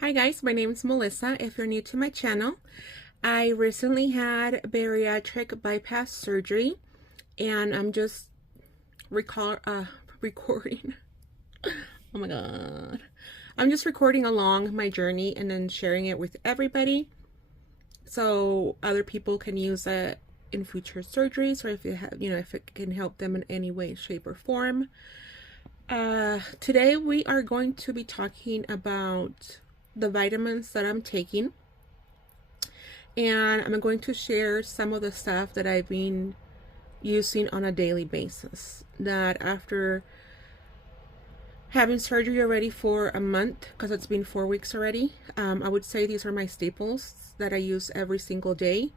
Hi guys, my name is Melissa. If you're new to my channel, I recently had bariatric bypass surgery and I'm just recording. Oh my god. I'm just recording along my journey and then sharing it with everybody so other people can use it in future surgeries, or if it if it can help them in any way, shape, or form. Today we are going to be talking about the vitamins that I'm taking, and I'm going to share some of the stuff that I've been using on a daily basis, that after having surgery already for a month, because it's been 4 weeks already, I would say these are my staples that I use every single day.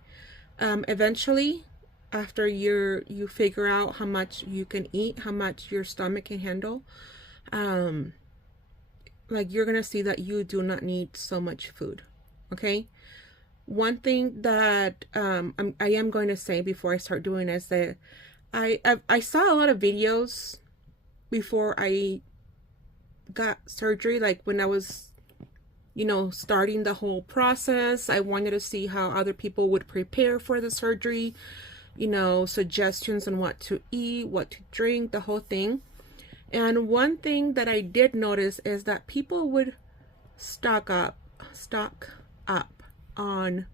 Eventually, after you figure out how much you can eat, how much your stomach can handle, like you're gonna see that you do not need so much food. Okay. One thing that I am going to say before I start doing is that I saw a lot of videos before I got surgery, like when I was starting the whole process. I wanted to see how other people would prepare for the surgery, suggestions on what to eat, what to drink, the whole thing. And one thing that I did notice is that people would stock up on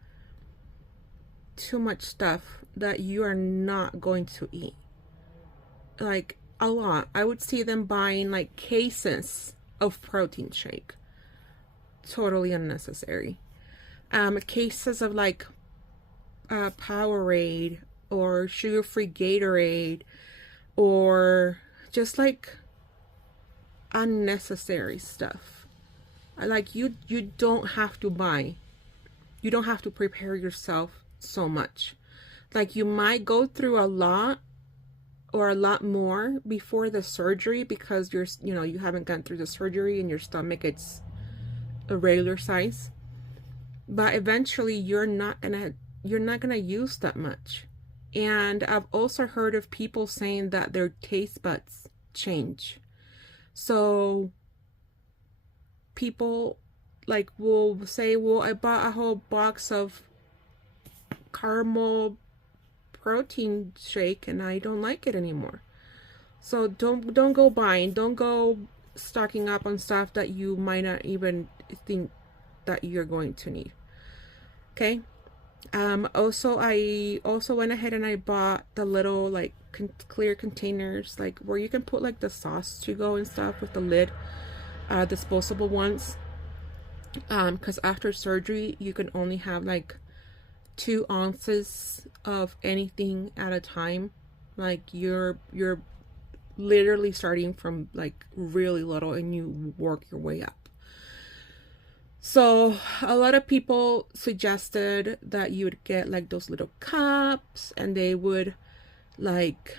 too much stuff that you are not going to eat. Like a lot. I would see them buying like cases of protein shake. Totally unnecessary. Cases of like Powerade or sugar-free Gatorade, or just like unnecessary stuff. Like you don't have to buy. You don't have to prepare yourself so much. Like you might go through a lot or a lot more before the surgery because you haven't gone through the surgery and your stomach it's a regular size. But eventually you're not gonna use that much. And I've also heard of people saying that their taste buds change. So people like will say, well, I bought a whole box of caramel protein shake and I don't like it anymore. So don't go buying, don't go stocking up on stuff that you might not even think that you're going to need. Okay. Also, I also went ahead and I bought the little like clear containers, like where you can put like the sauce to go and stuff with the lid, disposable ones. Because after surgery you can only have like 2 ounces of anything at a time. Like you're literally starting from like really little and you work your way up. So a lot of people suggested that you would get like those little cups and they would like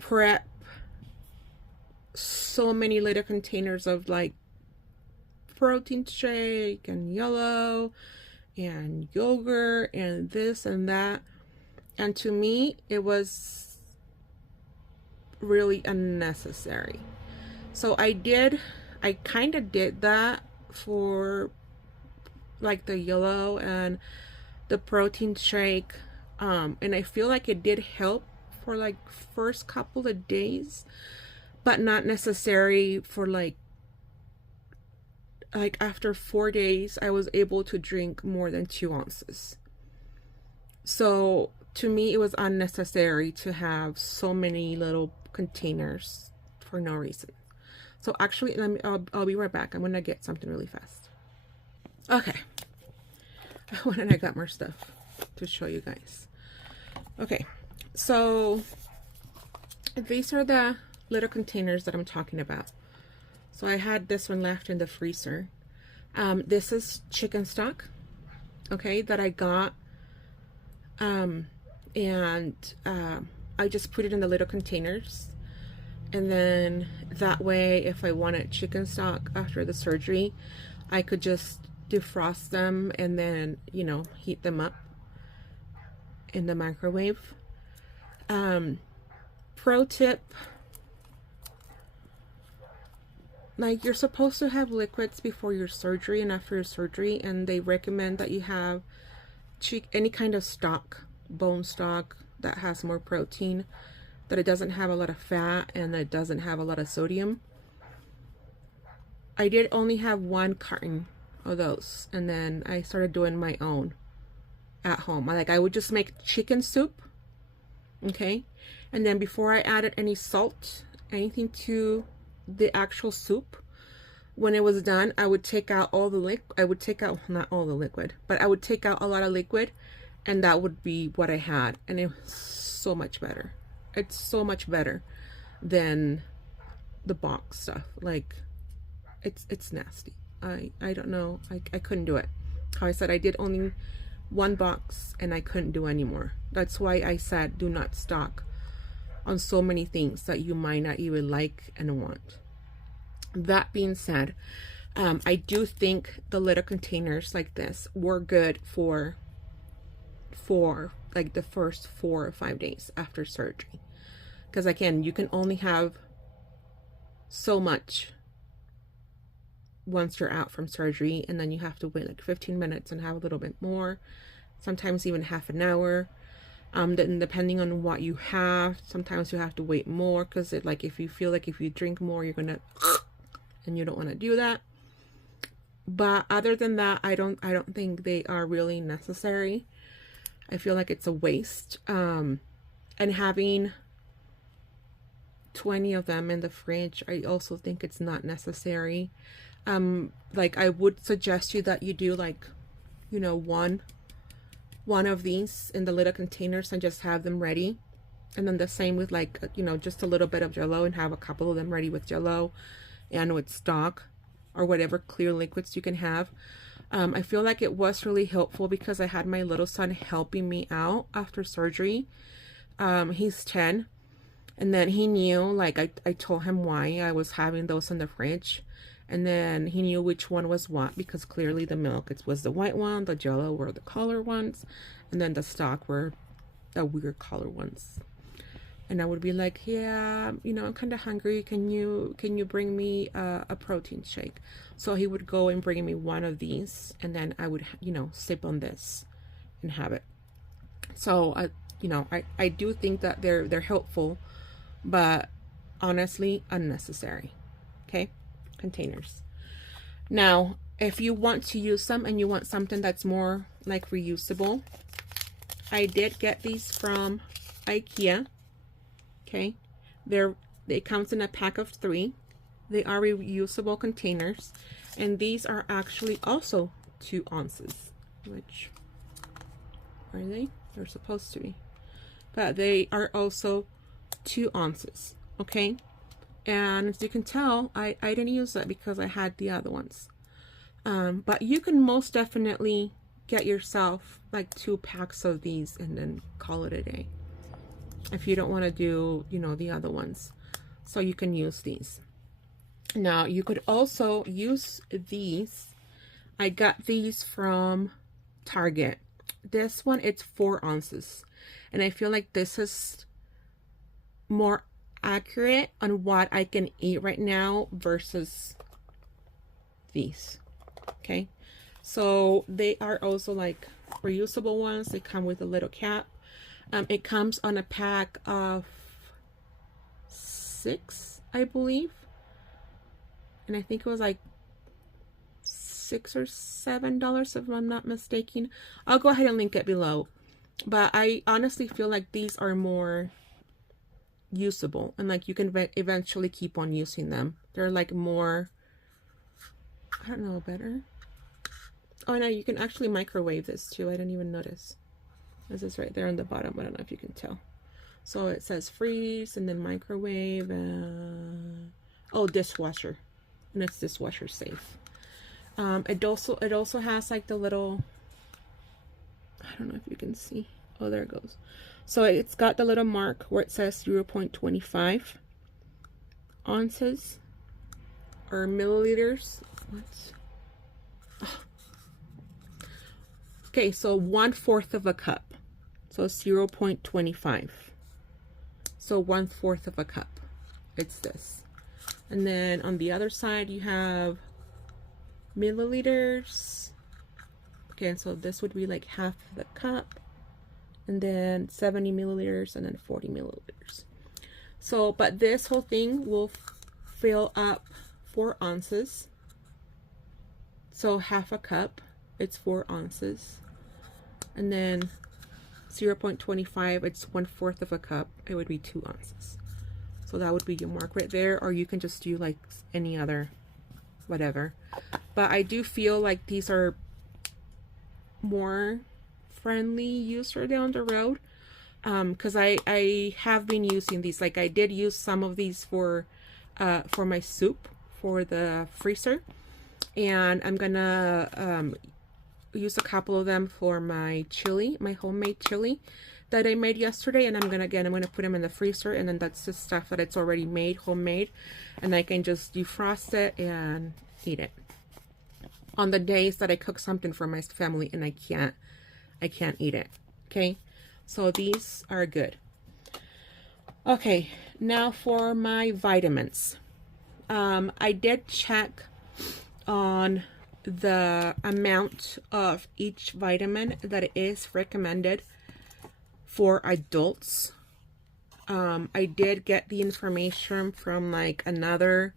prep so many little containers of like protein shake and yellow and yogurt and this and that. And to me, it was really unnecessary. So I kind of did that for like the yellow and the protein shake. And I feel like it did help for like first couple of days, but not necessary for like after 4 days, I was able to drink more than 2 ounces. So to me, it was unnecessary to have so many little containers for no reason. So actually, I'll be right back. I'm gonna get something really fast. Okay. I went and I got more stuff to show you guys. Okay. So these are the little containers that I'm talking about. So I had this one left in the freezer. This is chicken stock, okay, that I got. I just put it in the little containers. And then that way, if I wanted chicken stock after the surgery, I could just defrost them and then, heat them up in the microwave. Pro tip, like, you're supposed to have liquids before your surgery and after your surgery, and they recommend that you have any kind of stock, bone stock that has more protein, that it doesn't have a lot of fat, and that it doesn't have a lot of sodium. I did only have 1 carton of those, and then I started doing my own at home. I would just make chicken soup, okay, and then before I added any salt, anything to the actual soup, when it was done, I would take out all the liquid. I would take out, not all the liquid, but I would take out a lot of liquid, and that would be what I had, and it was so much better. It's so much better than the box stuff. Like, it's nasty. I don't know. I couldn't do it. How I said, I did only 1 box and I couldn't do anymore. That's why I said do not stock on so many things that you might not even like and want. That being said, I do think the little containers like this were good for like the first 4 or 5 days after surgery, because again, you can only have so much once you're out from surgery, and then you have to wait like 15 minutes and have a little bit more, sometimes even half an hour. Then depending on what you have, sometimes you have to wait more, because it, like, if you feel like if you drink more you're gonna and you don't want to do that. But other than that, I don't think they are really necessary. I feel like it's a waste. And having 20 of them in the fridge, I also think it's not necessary. Like, I would suggest you that you do, like, you know, one of these in the little containers and just have them ready. And then the same with, like, you know, just a little bit of Jello, and have a couple of them ready with Jello and with stock or whatever clear liquids you can have. I feel like it was really helpful because I had my little son helping me out after surgery. He's 10, and then he knew, like, I told him why I was having those in the fridge, and then he knew which one was what, because clearly the milk, it was the white one, the Jello were the color ones, and then the stock were the weird color ones. And I would be like, yeah, you know, I'm kind of hungry. Can you bring me a protein shake? So he would go and bring me one of these, and then I would, you know, sip on this and have it. So I do think that they're helpful, but honestly unnecessary. Okay, containers. Now, if you want to use them and you want something that's more like reusable, I did get these from IKEA. Okay, it comes in a pack of 3. They are reusable containers, and these are actually also 2 ounces, which are they? They're supposed to be, but they are also 2 ounces. Okay, and as you can tell, I didn't use that because I had the other ones. But you can most definitely get yourself like 2 packs of these and then call it a day, if you don't want to do, you know, the other ones. So you can use these. Now, you could also use these. I got these from Target. This one, it's 4 ounces. And I feel like this is more accurate on what I can eat right now versus these. Okay. So they are also like reusable ones. They come with a little cap. It comes on a pack of 6, I believe. And I think it was like $6 or $7 if I'm not mistaken. I'll go ahead and link it below. But I honestly feel like these are more usable, and like you can eventually keep on using them. They're like more, I don't know, better. Oh no, you can actually microwave this too. I didn't even notice. This is right there on the bottom. I don't know if you can tell. So it says freeze and then microwave. Oh, dishwasher, and it's dishwasher safe. It also has like the little, I don't know if you can see. Oh, there it goes. So it's got the little mark where it says 0.25 ounces or milliliters. What? Oh. Okay, so 1/4 of a cup. So 0.25. So 1/4 of a cup. It's this. And then on the other side, you have milliliters. Okay, so this would be like half the cup, and then 70 milliliters, and then 40 milliliters. So, but this whole thing will fill up 4 ounces. So half a cup, it's 4 ounces. And then 0.25, it's 1/4 of a cup. It would be 2 ounces. So that would be your mark right there, or you can just do like any other, whatever. But I do feel like these are more friendly user down the road, because I have been using these. Like I did use some of these for my soup for the freezer, and I'm gonna use a couple of them for my chili, my homemade chili that I made yesterday. And I'm gonna put them in the freezer, and then that's the stuff that it's already made, homemade, and I can just defrost it and eat it on the days that I cook something for my family and I can't eat it. Okay, so these are good. Okay, now for my vitamins. I did check on the amount of each vitamin that is recommended for adults. I did get the information from like another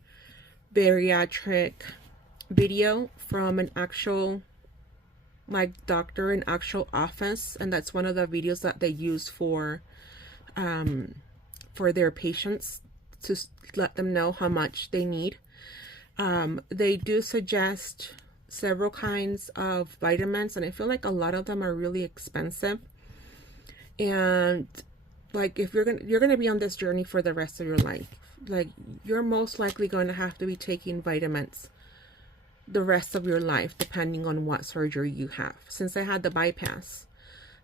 bariatric video from an actual like doctor in actual office, and that's one of the videos that they use for their patients to let them know how much they need. They do suggest several kinds of vitamins, and I feel like a lot of them are really expensive. And like if you're gonna be on this journey for the rest of your life, like you're most likely going to have to be taking vitamins the rest of your life, depending on what surgery you have. Since I had the bypass,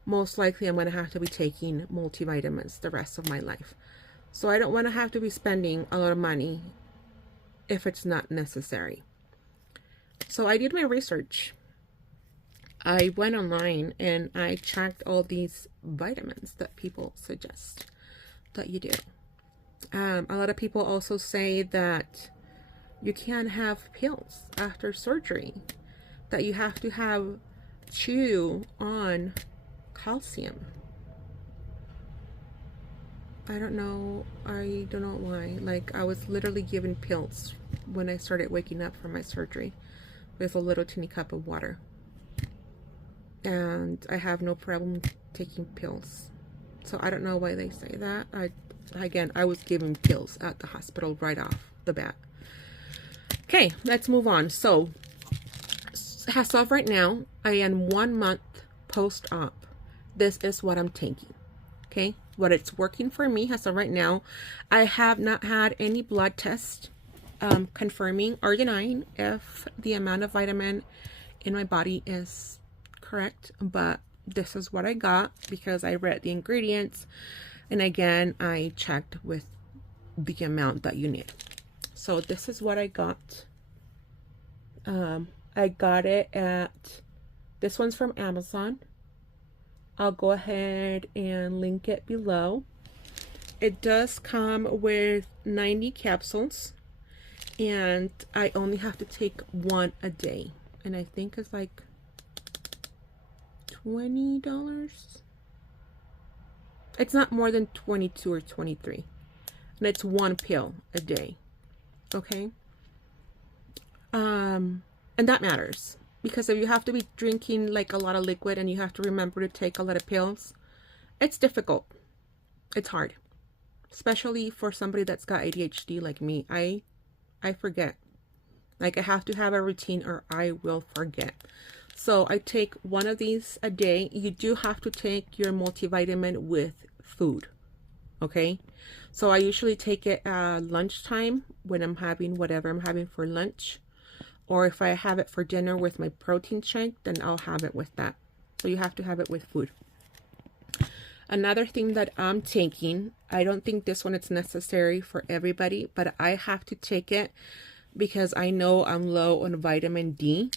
most likely I'm going to have to be taking multivitamins the rest of my life. So I don't want to have to be spending a lot of money if it's not necessary. So I did my research. I went online and I checked all these vitamins that people suggest that you do. A lot of people also say that you can't have pills after surgery, that you have to chew on calcium. I don't know why. Like I was literally given pills when I started waking up from my surgery with a little teeny cup of water. And I have no problem taking pills. So I don't know why they say that. I was given pills at the hospital right off the bat. Okay, let's move on. So, as of right now, I am 1 month post-op. This is what I'm taking. Okay, what it's working for me as of right now. I have not had any blood test confirming or denying if the amount of vitamin in my body is correct, but this is what I got because I read the ingredients, and again, I checked with the amount that you need. So this is what I got. I got it at, this one's from Amazon. I'll go ahead and link it below. It does come with 90 capsules, and I only have to take one a day. And I think it's like $20. It's not more than 22 or 23. And it's one pill a day. Okay, and that matters because if you have to be drinking like a lot of liquid and you have to remember to take a lot of pills, it's difficult. It's hard, especially for somebody that's got ADHD like me. I forget. Like I have to have a routine or I will forget. So I take one of these a day. You do have to take your multivitamin with food. Okay, so I usually take it at lunchtime when I'm having whatever I'm having for lunch, or if I have it for dinner with my protein shake, then I'll have it with that. So you have to have it with food. Another thing that I'm taking, I don't think this one is necessary for everybody, but I have to take it because I know I'm low on vitamin D.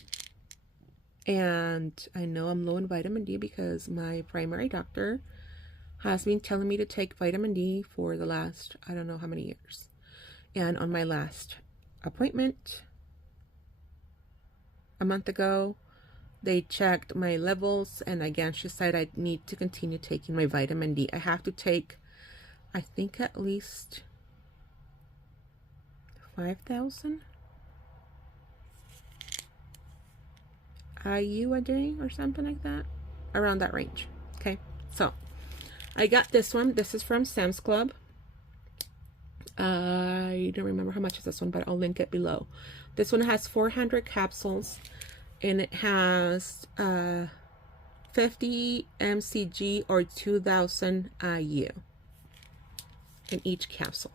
And I know I'm low in vitamin D because my primary doctor has been telling me to take vitamin D for the last, I don't know how many years. And on my last appointment a month ago, they checked my levels, and again, she said I need to continue taking my vitamin D. I have to take, I think, at least 5,000 IU a day or something like that, around that range. Okay, so I got this one. This is from Sam's Club. I don't remember how much is this one, but I'll link it below. This one has 400 capsules, and it has 50 mcg or 2,000 IU in each capsule.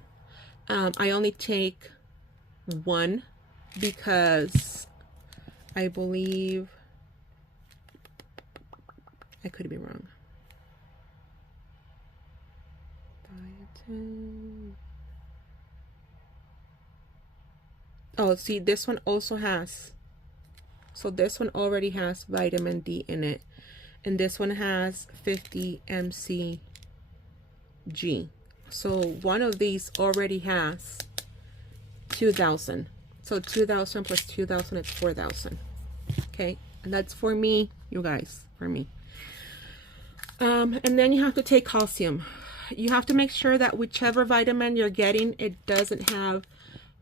I only take one because I believe, I could be wrong. Oh, see, this one also has, so this one already has vitamin D in it, and this one has 50 mcg. So one of these already has 2,000. So 2,000 plus 2,000 is 4,000. Okay, and that's for me, you guys, for me. And then you have to take calcium. You have to make sure that whichever vitamin you're getting, it doesn't have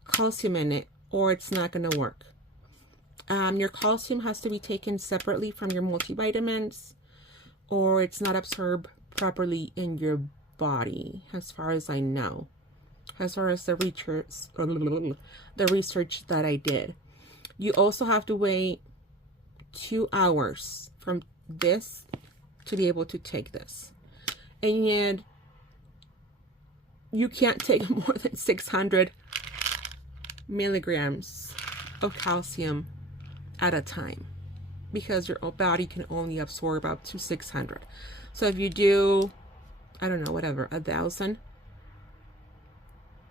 calcium in it, or it's not going to work. Your calcium has to be taken separately from your multivitamins, or it's not absorbed properly in your body, as far as I know, as far as the research that I did. You also have to wait 2 hours from this to be able to take this, and you can't take more than 600 milligrams of calcium at a time, because your body can only absorb up to 600. So if you do, I don't know, whatever, 1,000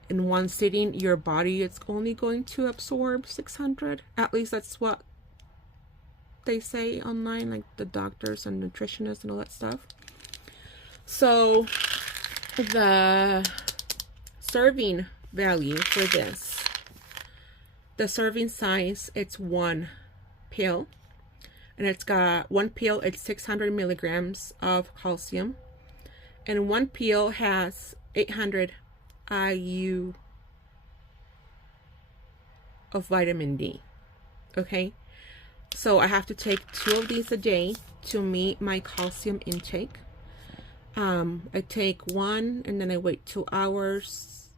in one sitting, your body is only going to absorb 600. At least that's what they say online, like the doctors and nutritionists and all that stuff. So the serving value for this, the serving size, it's 1 pill, and it's got 1 pill, it's 600 milligrams of calcium, and 1 pill has 800 IU of vitamin D. Okay, so I have to take 2 of these a day to meet my calcium intake. I take 1, and then I wait 2 hours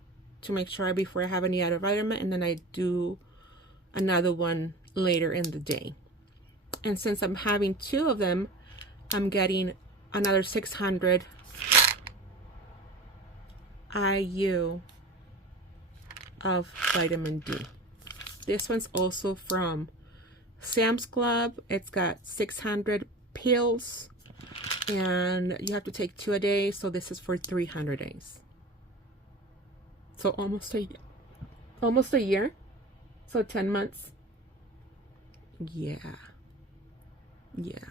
to make sure before I have any other vitamin, and then I do another one later in the day. And since I'm having 2 of them, I'm getting another 600 IU of vitamin D. This one's also from Sam's Club. It's got 600 pills, and you have to take 2 a day, so this is for 300 days. So almost a year. So 10 months. Yeah,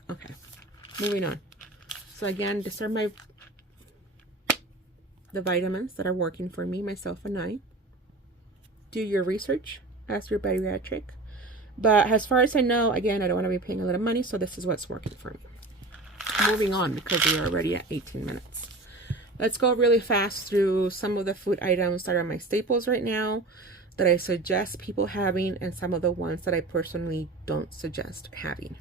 okay, moving on. So again, these are the vitamins that are working for me, myself and I. Do your research, ask your bariatric. But as far as I know, again, I don't want to be paying a lot of money, so this is what's working for me. Moving on, because we're already at 18 minutes. Let's go really fast through some of the food items that are my staples right now, that I suggest people having, and some of the ones that I personally don't suggest having.